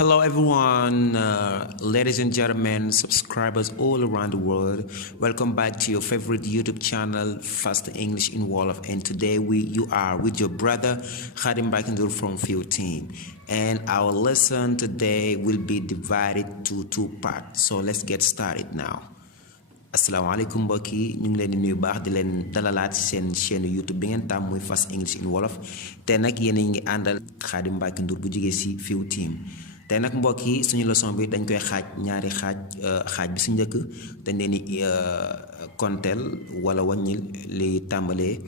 Hello, everyone, ladies and gentlemen, subscribers all around the world. Welcome back to your favorite YouTube channel, Fast English in Wolof. And today you are with your brother Khadim Bakindur from Field Team. And our lesson today will be divided to two parts. So let's get started now. Asalaamaaleykum mbokk yi ñu ngi leen di nuyu baax di leen dalalaat ci seen chaîne YouTube bi ngeen tàmm muy Fast English in Wolof te nag yéen a ngi àndal Khadim Mbacké Ndour bu jógee ci Field Team te nag mbokk yi suñu leçon bi dañ koy xaaj ñaari xaaj bi su njëkk dañ leen di konteel wala wàññil li tàmbalee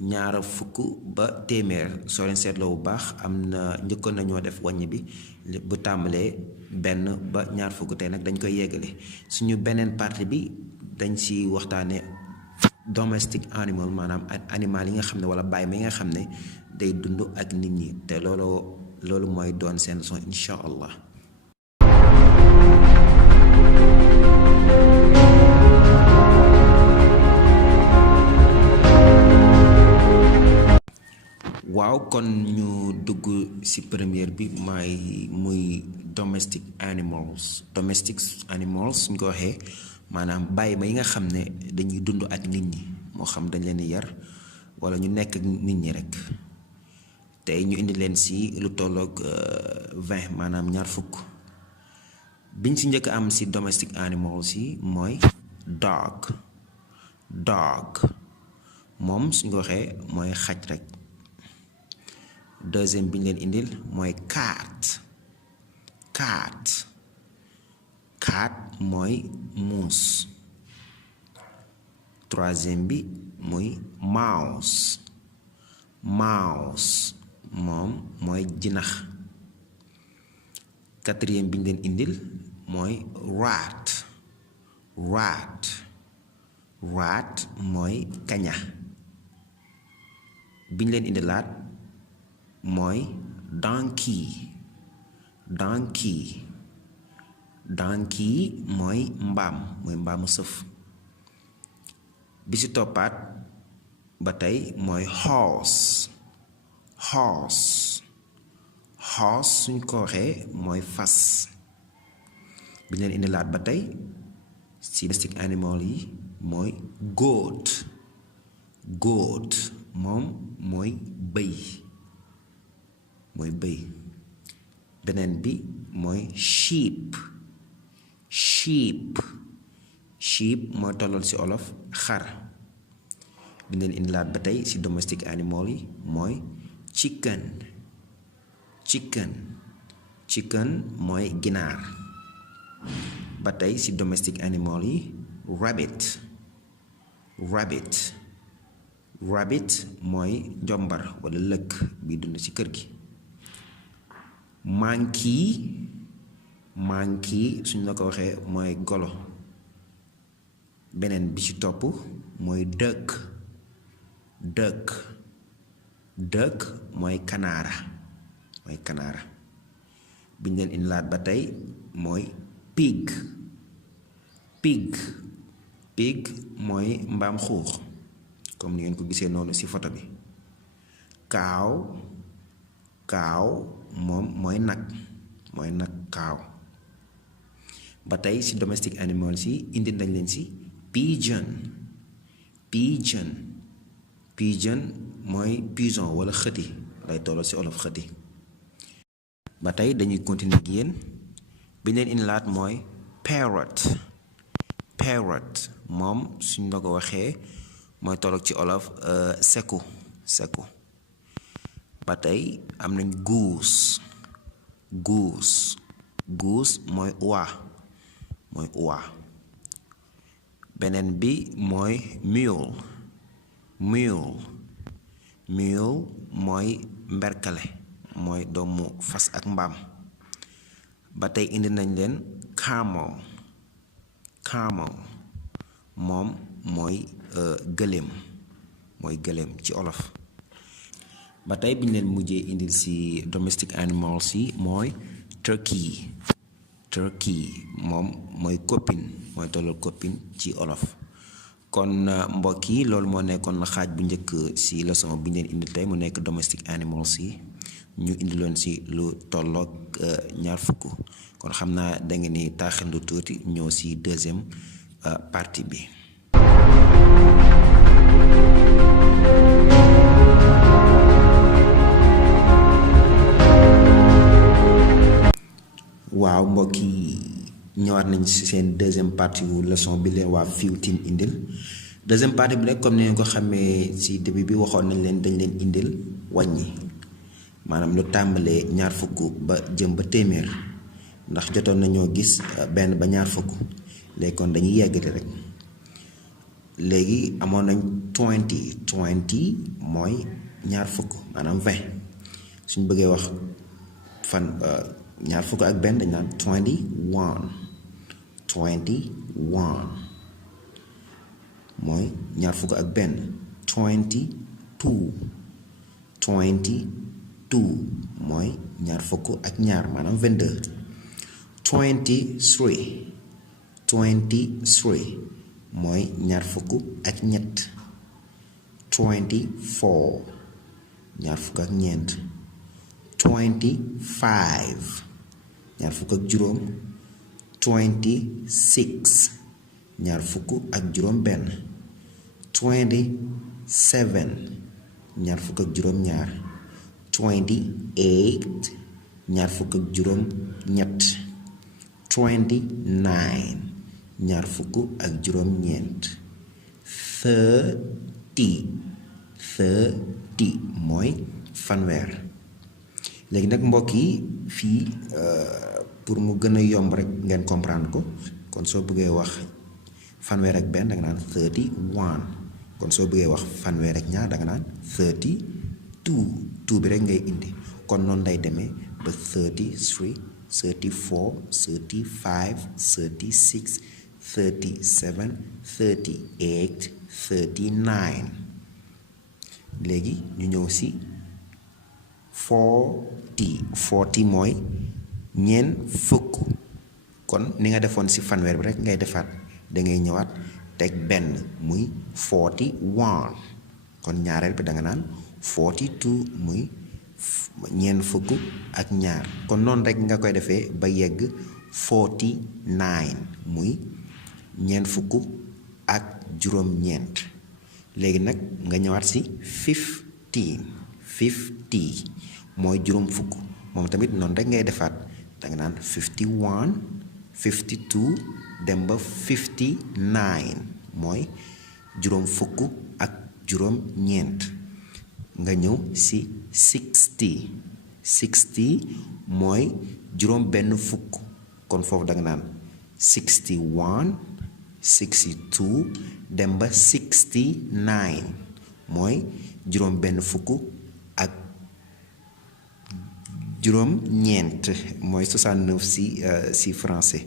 ñaar fukk ba téeméer soo leen seetloo bu baax am na njëkkoon nañoo def wàññi bi bu tàmbalee benn ba ñaar fukk te nag dañ koy yeggale suñu beneen partie bi dañ ci waxtaane domestic animal maanaam animal yi nga xam ne wala bàyyi mi nga xam ne day dund ak nit ñi te loolu mooy doon seen leçon incha allah. waaw kon ñu dugg ci première bi muy domestic animals suñ ko waxee maanaam bàyyi ma yi nga xam ne dañuy dund ak nit ñi moo xam dañ leen yar wala ñu nekk ak nit ñi rek tey ñu indi leen ci lu tolloog 20 maanaam ñaar fukk biñ ci njëkk am ci domestic animals yi mooy dog moom suñ ko waxee mooy xaj rek. deuxième bi ñu leen indil mooy cat mooy muus. troisième bi muy mouse moom mooy jinax. quatrième bi ñu leen indil mooy rat mooy kaña. bi ñu leen indilaat mooy donkey mooy mbaamu sëf. bi ci toppaat ba tey mooy horse suñ ko waxee mooy fas. bi leen indilaat ba tey ci domestic animal yi mooy goat moom mooy bëy beneen bi mooy sheep mooy tollal ci olof xar. bi leen indilaat ba tey ci domestic animal yi mooy chicken mooy ginaar. ba tey ci domestic animal yi rabbit mooy njombar walla lëkk bi dund ci kër gi. monkey suñ la ko waxee mooy golo. beneen bi ci topp mooy duck mooy kanaara biñ leen indilaat ba tey mooy pig mooy mbaam xuux comme ni ngeen ko gisee noonu ci photo bi. cow moom mooy nag cow. ba tey ci domestic animals yi indi nañ leen ci pigeon mooy pigeon walla xëti lay tolloo ci olof xëti. ba tey dañuy continuer ak yéen bi leen indilaat mooy parrot moom suñ la ko waxee mooy tolloog ci olof seku. ba tey am nañ goose mooy oie beneen bi mooy mule mooy mberkale mooy doomu fas ak mbaam. ba tey indi nañ leen camel moom mooy gëléem ci olof. ba tey bi ñu leen mujjee indil ci domestic animals yi mooy turkey moom mooy copine mooy tollal copine ci olof. kon mbokk yi loolu moo nekkoon xaaj bu njëkk ci leçon bi ñu leen indil tey mu nekk domestic animals yi ñu indiloon si lu tolloog ñaar fukk kon xam naa da ngeen ni taaxandu tuuti ñëw si deuxième partie bi. waaw mbokk yi ñëwaat nañ ci seen deuxième partie wu leçon bi leen waa FEW Team indil deuxième partie bi nag comme ni ngeen ko xamee ci début bi waxoon nañ leen dañ leen indil wàññi maanaam lu tàmbalee ñaar fukk ba jëm ba téeméer ndax jotoon nañoo gis benn ba ñaar fukk léegi kon dañuy yeggati rek léegi amoon nañ 20 mooy ñaar fukk maanaam 20 suñ bëggee wax fan ñaar fukk ak benn dañ naan 21 mooy ñaar fukk ak benn 22 mooy ñaar fukk ak ñaar maanaam 22 23 mooy ñaar fukk ak ñett 24 ñaar fukk ak ñeent 25 ñaar fukk ak juróom 26 ñaar fukk ak juróom benn 27 ñaar fukk ak juróom ñaar 28 ñaar fukk ak juróom ñett 29 ñaar fukk ak juróom ñeent 30 mooy fanweer. léegi nag mbokk yi fii pour mu gën a yomb rek ngeen comprendre ko kon soo bëggee wax fanweer ak benn da nga naan 31 kon soo bëggee wax fanweer ak ñaar da nga naan 32 bi rek ngay indi kon noonu lay demee ba 33 34 35 36 37 38 39 léegi ñu ñëw si 40 mooy ñeent fukk kon ni nga defoon ci fanweer bi rek ngay defaat da ngay ñëwaat teg benn muy 41 kon ñaareel bi da nga naan 42 muy ñeent fukk ak ñaar kon noonu rek nga koy defee ba yegg 49 muy ñeent fukk ak juróom-ñeent léegi nag nga ñëwaat ci 50 mooy juróom fukk moom tamit noonu rek ngay defaat da nga naan 51 52 dem ba 59 mooy juróom fukk ak juróom ñeent nga ñëw ci 60 mooy juróom benn fukk kon foofu da nga naan 61 62 dem ba 69 mooy juróom benn fukk ak juróom ñeent mooy 69 ci français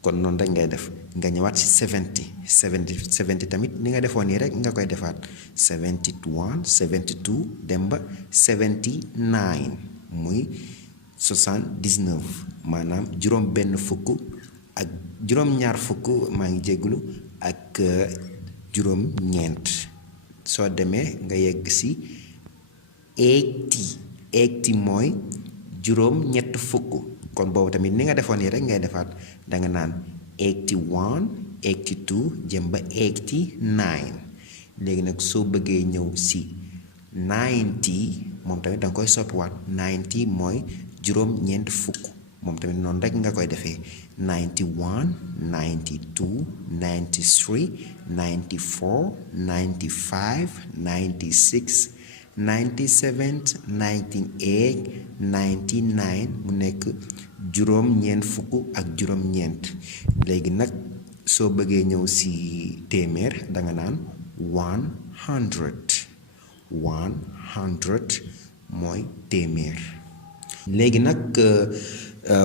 kon noonu rek ngay def nga ñëwaat ci 70 tamit ni nga defoon nii rek nga koy defaat 71 72 dem ba 79 muy 79 maanaam juróom benn fukk ak juróom ñaar fukk maa ngi jéggulu ak juróom ñeent soo demee nga yegg ci 80 mooy juróom ñett fukk kon boobu tamit ni nga defoon nii rek ngay defaat da nga naan 81 82 jëm ba 89 léegi nag soo bëggee ñëw ci 90 moom tamit da nga koy soppiwaat 90 mooy juróom ñeent fukk moom tamit noonu rek nga koy defee 91 92 93 94 95 96 97 98 99 mu nekk juróom ñeent fukk ak juróom ñeent léegi nag soo bëggee ñëw ci téeméer da nga naan 100 mooy téeméer. léegi nag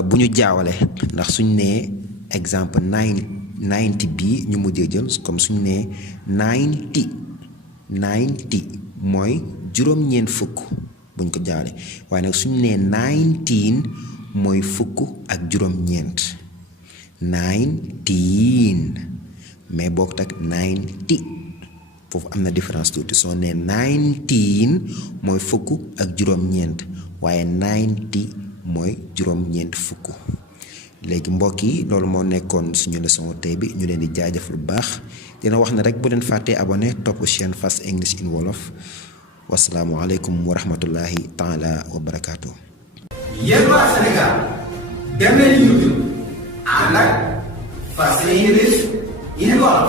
bu ñu jaawale ndax suñ nee exemple 90 bii ñu mujjee jël comme suñ nee 90 mooy juróom-ñeent fukk buñ ko jaawale waaye nag suñ nee 19 mooy fukk ak juróom-ñeent 19 mais bokkut ak 90 foofu am na différence tuuti soo nee 19 mooy fukk ak juróom-ñeent waaye 90 mooy juróom-ñeent fukk. léegi mbokk yi loolu moo nekkoon suñu leçon tey bi ñu leen di jaajëfal bu baax dina wax ne rek bu leen fàttee abonné topp chaîne Fast English in Wolof wasalaamualeykum wa rahmatullahi taala wa barakaatu. yéen waa Sénégal dem leen YouTube ànd ak Fast English in Wolof.